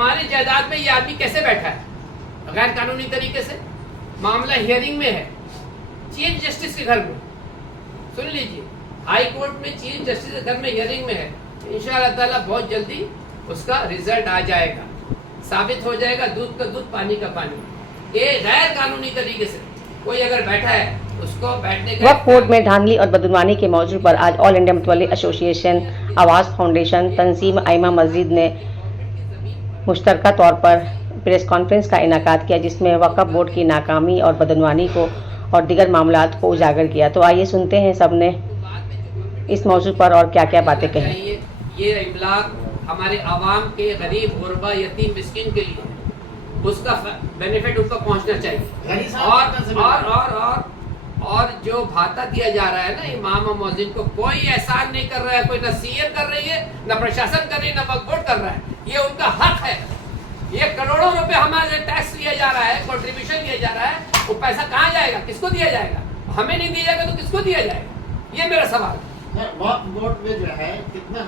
ہماری جائیداد میں یہ آدمی کیسے بیٹھا ہے غیر قانونی طریقے سے؟ معاملہ ہیئرنگ میں ہے چیف جسٹس کے گھر میں. سن لیجیے, ہائی کورٹ میں چیف جسٹس کے گھر میں ہیئرنگ میں ہے. انشاءاللہ تعالیٰ بہت جلدی اس کا رزلٹ آ جائے گا, ثابت ہو جائے گا دودھ کا دودھ پانی کا پانی. یہ غیر قانونی طریقے سے کوئی اگر بیٹھا ہے اس کو بیٹھنے کا. وقف بورڈ میں دھاندلی اور بدعنوانی کے موضوع پر آج آل انڈیا متولی ایسوسی ایشن, آواز فاؤنڈیشن, تنظیم ائمہ مسجد نے مشترکہ طور پر پریس کانفرنس کا انعقاد کیا, جس میں وقف بورڈ کی ناکامی اور بدعنوانی کو اور دیگر معاملات کو اجاگر کیا. تو آئیے سنتے ہیں سب نے اس موضوع پر اور کیا کیا باتیں کہیں. یہ ابلاغ ہمارے عوام کے غریب غربا یتیم مسکین کے لیے اس کا بینیفٹ ان کو پہنچنا چاہیے. اور جو بھاتا دیا جا رہا ہے نا امام و مؤذن کو, کوئی احسان نہیں کر رہا ہے, کوئی نہ سیئر کر رہی ہے, نہ پرشاسن کر رہی ہے, نہ وقف بورڈ کر رہا ہے. یہ ان کا حق ہے. یہ کروڑوں روپے ہمارے ٹیکس لیا جا رہا ہے, کنٹریبیوشن لیا جا رہا ہے. وہ پیسہ کہاں جائے گا, کس کو دیا جائے گا؟ ہمیں نہیں دیا جائے گا تو کس کو دیا جائے گا؟ یہ میرا سوال ہے. وقف بورڈ میں جو ہے کتنا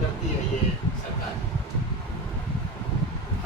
کرتی ہے یہ سرکار؟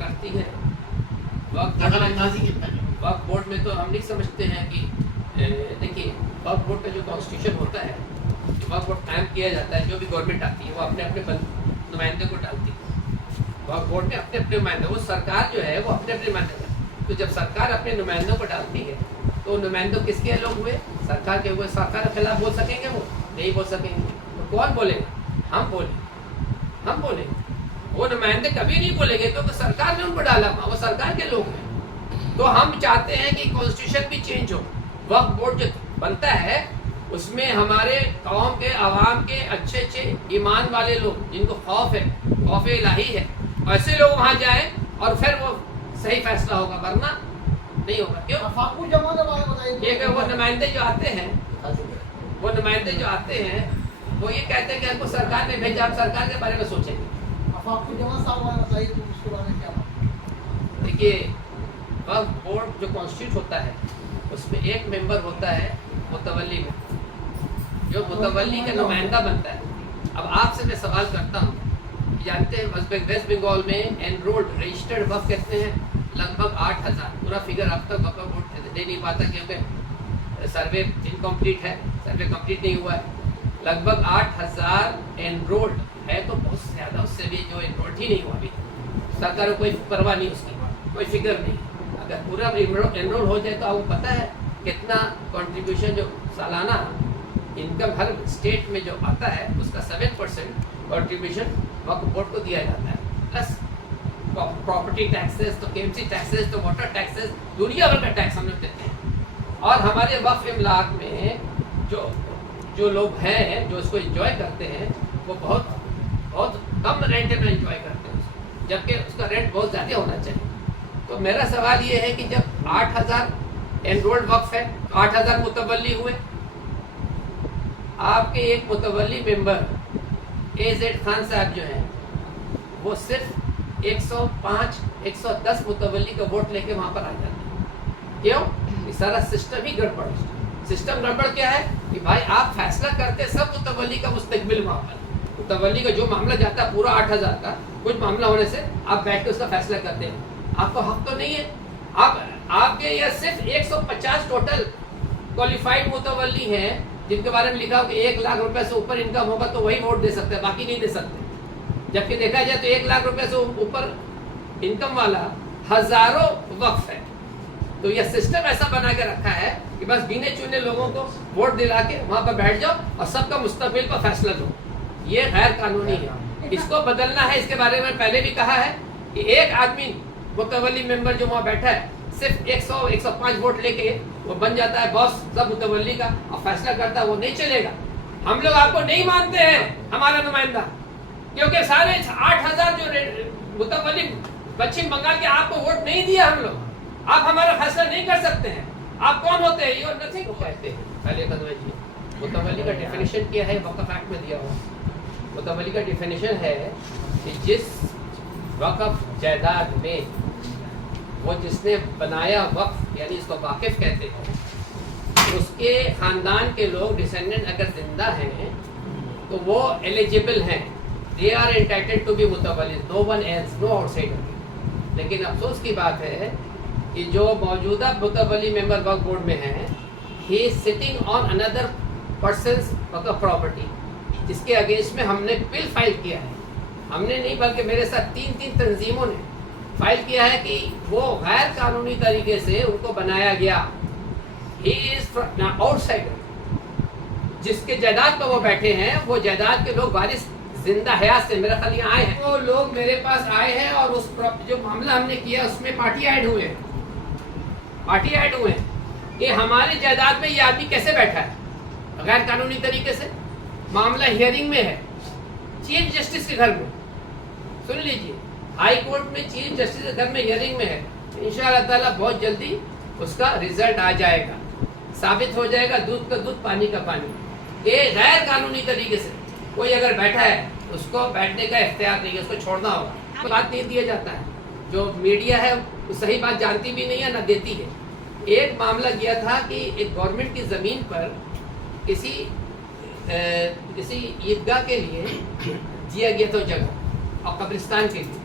کرتی ہے وقف بورڈ میں تو ہم نہیں سمجھتے ہیں کہ دیکھیے وقف بورڈ کا جو کانسٹیٹیوشن ہوتا ہے, وقف بورڈ قائم کیا جاتا ہے, جو بھی گورنمنٹ آتی ہے وہ اپنے اپنے نمائندے کو ڈالتی ہے. وقف بورڈ میں اپنے اپنے نمائندے, وہ سرکار جو ہے وہ اپنے اپنے نمائندے. تو جب سرکار اپنے نمائندوں کو ڈالتی ہے تو نمائندوں کس کے لوگ ہوئے؟ سرکار کے ہوئے. سرکار کے خلاف بول سکیں گے؟ وہ نہیں بول سکیں گے. تو کون بولے گا؟ ہم بولیں گے. وہ نمائندے کبھی نہیں بولیں گے کیونکہ سرکار نے ان کو ڈالا, وہ سرکار کے لوگ ہیں. تو ہم چاہتے ہیں کہ کانسٹیٹیوشن بھی چینج ہو. وقف بورڈ جو بنتا ہے اس میں ہمارے قوم کے عوام کے اچھے اچھے ایمان والے لوگ جن کو خوف ہے, خوف الہی ہے, ایسے لوگ وہاں جائیں اور پھر وہ صحیح فیصلہ ہوگا, ورنہ نہیں ہوگا. کیوں؟ یہ کہ وہ نمائندے جو آتے ہیں وہ یہ کہتے ہیں کہ ہم کو سرکار نے بھیجا, ہم سرکار کے بارے میں سوچیں گے. دیکھیے وقف بورڈ جو کانسٹیٹیوٹ ہوتا ہے اس میں ایک ممبر ہوتا ہے متولی میں, جو متولی کا نمائندہ بنتا ہے. اب آپ سے میں سوال کرتا ہوں, جانتے ہیں ویسٹ بنگال میں انرولڈ رجسٹرڈ وقف کتنے ہیں؟ لگ بھگ 8,000. پورا فگر اب تک وقف بورڈ دے نہیں پاتا کیونکہ سروے انکمپلیٹ ہے, سروے کمپلیٹ نہیں ہوا ہے. لگ بھگ 8,000 انرولڈ ہے, تو بہت زیادہ اس سے بھی جو انرولڈ ہی نہیں ہوا ابھی. سرکار کو کوئی پرواہ نہیں, اس کی کوئی فکر نہیں. اگر پورا انرول ہو جائے تو آپ کو پتہ ہے کتنا کنٹریبیوشن جو سالانہ انکم ہر اسٹیٹ میں جو آتا ہے اس کا 7% کنٹریبیوشن وقف بورڈ کو دیا جاتا ہے. پلس پراپرٹی ٹیکسز, تو KMC ٹیکسز, تو واٹر ٹیکسز, دنیا بھر کا ٹیکس ہم لوگ دیتے ہیں. اور ہمارے وقف املاک میں جو لوگ ہیں جو اس کو انجوائے کرتے ہیں وہ بہت کم رینٹ میں انجوائے کرتے ہیں, جبکہ اس کا رینٹ بہت زیادہ ہونا چاہیے. تو میرا سوال یہ ہے کہ جب 8,000 انرولڈ وقف ہے, 8,000 متولی ہوئے, آپ کے ایک متولی ممبر AZ خان صاحب جو ہیں وہ صرف 105-110 متولی کا ووٹ لے کے وہاں پر آ جاتے ہیں. کیوں؟ یہ سارا سسٹم ہی گڑبڑ ہے. سسٹم گڑبڑ کیا ہے کہ بھائی آپ فیصلہ کرتے سب متولی کا مستقبل معاملہ, متولی کا جو معاملہ جاتا ہے پورا 8,000 کا, کچھ معاملہ ہونے سے آپ بیٹھ کے اس کا فیصلہ کرتے ہیں. آپ کو حق تو نہیں ہے. آپ کے یہ صرف 150 ٹوٹل کوالیفائڈ متولی ہیں جن کے بارے میں لکھا ہو کہ 1 لاکھ روپے سے اوپر انکم ہوگا تو وہی ووٹ دے سکتے ہیں, باقی نہیں دے سکتے. جبکہ دیکھا جائے تو 1 لاکھ روپے سے اوپر انکم والا ہزاروں وقف ہے. تو یہ سسٹم ایسا بنا کے رکھا ہے کہ بس گنے چنے لوگوں کو ووٹ دلا کے وہاں پر بیٹھ جاؤ اور سب کا مستقبل پر فیصلہ لو. یہ غیر قانونی ہے, اس کو بدلنا ہے. اس کے بارے میں پہلے بھی کہا ہے کہ ایک آدمی متولی ممبر جو وہاں بیٹھا ہے صرف 100-105 ووٹ لے کے وہ بن جاتا ہے باس سب متولی کا اور فیصلہ کرتا ہے, وہ نہیں چلے گا. ہم لوگ آپ کو نہیں مانتے ہیں ہمارا نمائندہ, کیونکہ سارے 8,000 جو متولی پچھم بنگال کے آپ کو ووٹ نہیں دیا ہم لوگ. آپ ہمارا فیصلہ نہیں کر سکتے ہیں. آپ کون ہوتے ہیں؟ یو نتھنگ کہتے ہیں. پہلے متولی کا ڈیفینیشن کیا ہے؟ وقف ایکٹ میں دیا ہوا. متولی کا ڈیفینیشن ہے کہ جس وقف جائیداد میں وہ جس نے بنایا وقف, یعنی اس کو واقف کہتے ہیں, اس کے خاندان کے لوگ ڈسینڈنٹ اگر زندہ ہیں تو وہ ایلیجیبل ہیں they are entitled to be mutawallis, no one else, no outsider. لیکن افسوس کی بات ہے کہ جو موجودہ متولی ممبر وقف بورڈ میں ہیں he is sitting on another person's وقف پراپرٹی، جس کے اگینسٹ میں ہم نے بل فائل کیا ہے. ہم نے نہیں بلکہ میرے ساتھ تین تنظیموں نے فائل کیا ہے کہ وہ غیر قانونی طریقے سے ان کو بنایا گیا. he is out cider. جس کے جائیداد پر وہ بیٹھے ہیں وہ جائیداد کے لوگ وارث زندہ حیات سے میرے خیال یہاں آئے ہیں. وہ لوگ میرے پاس آئے ہیں اور اس جو معاملہ ہم نے کیا اس میں پارٹی ایڈ ہوئے ہیں کہ ہمارے جائیداد میں یہ آدمی کیسے بیٹھا ہے غیر قانونی طریقے سے. معاملہ ہیئرنگ میں ہے چیف جسٹس کے گھر میں. سن لیجیے، ہائی کورٹ میں چیف جسٹس کے گھر میں ہیئرنگ میں ہے. انشاءاللہ تعالیٰ بہت جلدی اس کا رزلٹ آ جائے گا، ثابت ہو جائے گا دودھ کا دودھ پانی کا پانی کہ غیر قانونی طریقے سے کوئی اگر بیٹھا ہے اس کو بیٹھنے کا اختیار نہیں ہے، اس کو چھوڑنا ہوگا. بات نہیں دیا جاتا ہے. جو میڈیا ہے وہ صحیح بات جانتی بھی نہیں ہے نہ دیتی ہے. ایک معاملہ کیا تھا کہ ایک گورنمنٹ کی زمین پر کسی عیدگاہ کے لیے دیا گیا تھا جگہ اور قبرستان کے لیے.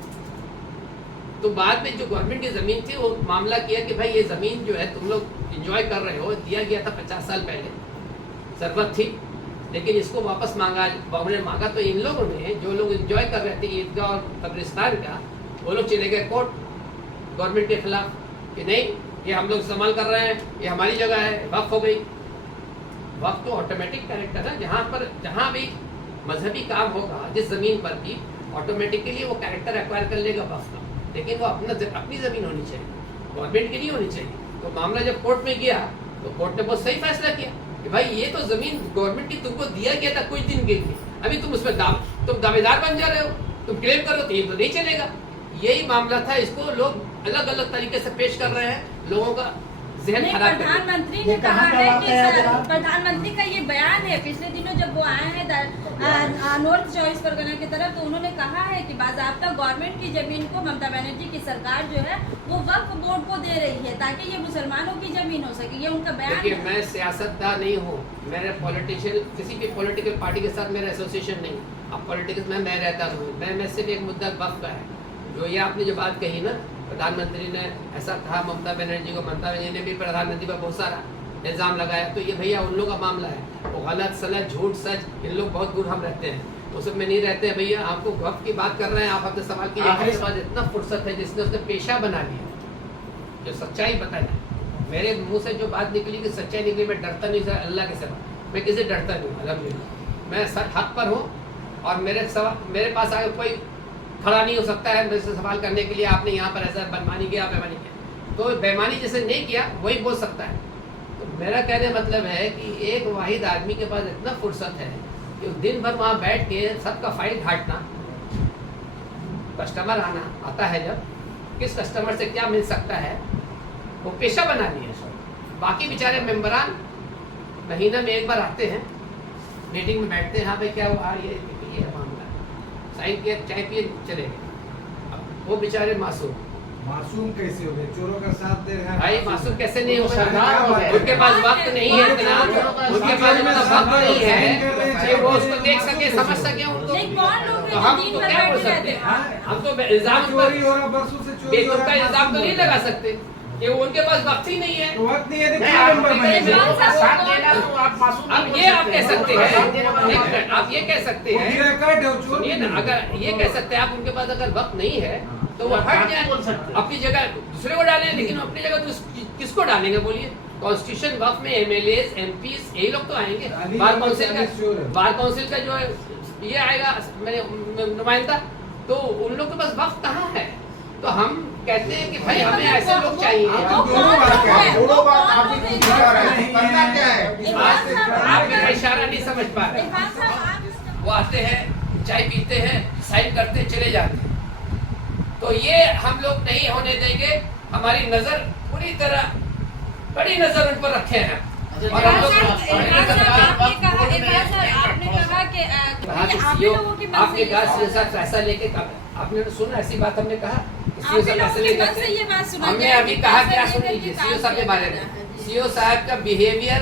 تو بعد میں جو گورنمنٹ کی زمین تھی وہ معاملہ کیا کہ بھائی یہ زمین جو ہے تم لوگ انجوائے کر رہے ہو، دیا گیا تھا 50 سال پہلے، ضرورت تھی لیکن اس کو واپس مانگا تو ان لوگوں نے جو لوگ انجوائے کر رہے تھے عیدگاہ اور قبرستان کا، وہ لوگ چلے گئے کورٹ گورنمنٹ کے خلاف کہ نہیں یہ ہم لوگ استعمال کر رہے ہیں، یہ ہماری جگہ ہے، وقف ہو گئی. وقف تو آٹومیٹک کریکٹر ہے، جہاں بھی مذہبی کام ہوگا جس زمین پر بھی آٹومیٹکلی وہ کریکٹر ایکوائر کر لے گا وقف کا. لیکن وہ اپنی زمین ہونی چاہیے، گورنمنٹ کی نہیں ہونی چاہیے. تو معاملہ جب کورٹ میں گیا تو کورٹ نے بہت صحیح فیصلہ کیا کہ بھائی یہ تو زمین گورنمنٹ کی تم کو دیا گیا تھا کچھ دن کے لیے، ابھی تم اس میں تم دعوے دار بن جا رہے ہو، تم کلیم کرو تو یہ تو نہیں چلے گا. یہی معاملہ تھا. اس کو لوگ الگ طریقے سے پیش کر رہے ہیں، لوگوں کا ذہن خراب کر رہے ہیں. پردھان منتری نے کہا ہے کہ پردھان منتری کا یہ بیان ہے پچھلے دنوں جب وہ آئے ہیں نارتھ 24 پرگنہ کی طرف، تو انہوں نے کہا ہے کہ باضابطہ گورنمنٹ کی زمین کو ممتا بنرجی کی سرکار جو ہے وہ وقف بورڈ کو دے رہی ہے تاکہ یہ مسلمانوں کی زمین ہو سکے. یہ ان کا بیان دیکھیے میں سیاستدان نہیں ہوں، میرے پولیٹیشین کسی بھی پولیٹیکل پارٹی کے ساتھ میرا ایسوسیشن نہیں. اب پولیٹکس میں رہتا ہوں، میں صرف ایک مدعا وقف کا ہے. جو یہ آپ نے جو بات کہی نا پردھان منتری نے ایسا کہا ممتا بنرجی کو، ممتا بنرجی نے بھی پردھان منتری پر بہت سارا الزام لگایا. تو یہ بھیا ان لوگوں کا معاملہ ہے، وہ غلط سلط جھوٹ سچ ان لوگ بہت دور ہم رہتے ہیں، اس میں نہیں رہتے ہیں. بھیا آپ کو وقت کی بات کر رہے ہیں، آپ اپنے سوال کیجیے. آخری سوال اتنا فرصت ہے جس نے اس نے پیشہ بنا لیا، جو سچائی بتانا. میرے منہ سے جو بات نکلی کہ سچائی نکلی، میں ڈرتا نہیں سر اللہ کے سوا، میں کسی ڈرتا نہیں. الحمدللہ میں سر حق پر ہوں اور میرے پاس آگے کوئی کھڑا نہیں ہو سکتا ہے میرے سے سوال کرنے کے لیے آپ نے یہاں پر ایسا بےمانی کیا بےمانی کیا. تو بےمانی جیسے نہیں کیا وہی بول سکتا ہے. تو میرا کہنے مطلب ہے کہ ایک واحد آدمی کے پاس اتنا فرصت ہے کہ دن بھر وہاں بیٹھ کے سب کا فائل گھاٹنا، کسٹمر آتا ہے جب کس کسٹمر سے کیا مل سکتا ہے وہ پیشہ بنا لیا. باقی بیچارے ممبران مہینہ میں ایک بار آتے ہیں، میٹنگ میں بیٹھتے ہیں، ہاں بھائی کیا ہوا یہ معاملہ سائن کیا چائے پیے چلے گئے. وہ بیچارے معصوم کیسے ہو گئے؟ چوروں کا ساتھ دے رہے ہیں. بھائی معصوم کیسے نہیں ہو سکتا؟ ان کے پاس وقت نہیں ہے اتنا، ان کے پاس اتنا وقت نہیں ہے کہ وہ اس کو دیکھ سکے سمجھ سکے ان کو. تو ہم تو کیا بول سکتے ہیں؟ ہم تو الزام بے تک کا الزام تو نہیں لگا سکتے کہ ان کے پاس وقت ہی نہیں ہے. وقت نہیں ہے. اب یہ آپ کہہ سکتے ہیں، آپ یہ کہہ سکتے ہیں اگر یہ کہہ سکتے ہیں آپ ان کے پاس اگر وقت نہیں ہے تو وہ ہٹ جائیں، اپنی جگہ دوسرے کو ڈالیں. لیکن اپنی جگہ کس کو ڈالیں گے بولیے؟ کانسٹیٹیوشن وقت میں MLAs MPs یہی لوگ تو آئیں گے. بار کونسل کا جو ہے یہ آئے گا نمائندہ، تو ان لوگ کے پاس وقت کہاں ہے؟ تو ہم کہتے ہیں کہ بھائی ہمیں ایسے لوگ چاہیے. آپ میرا اشارہ نہیں سمجھ پا رہے. وہ آتے ہیں چائے پیتے ہیں سائن کرتے ہیں چلے جاتے ہیں. تو یہ ہم لوگ نہیں ہونے دیں گے. ہماری نظر پوری طرح بڑی نظر ان پر رکھے ہیں. اور ہم لوگ آپ نے کہا سی او صاحب پیسہ لے کے آپ نے سنا ایسی بات ہم نے کہا سی او صاحب پیسے لے کے. ہم نے ابھی کہا کیا سن لیجیے سی او صاحب کے بارے میں. سی او صاحب کا بیہیویئر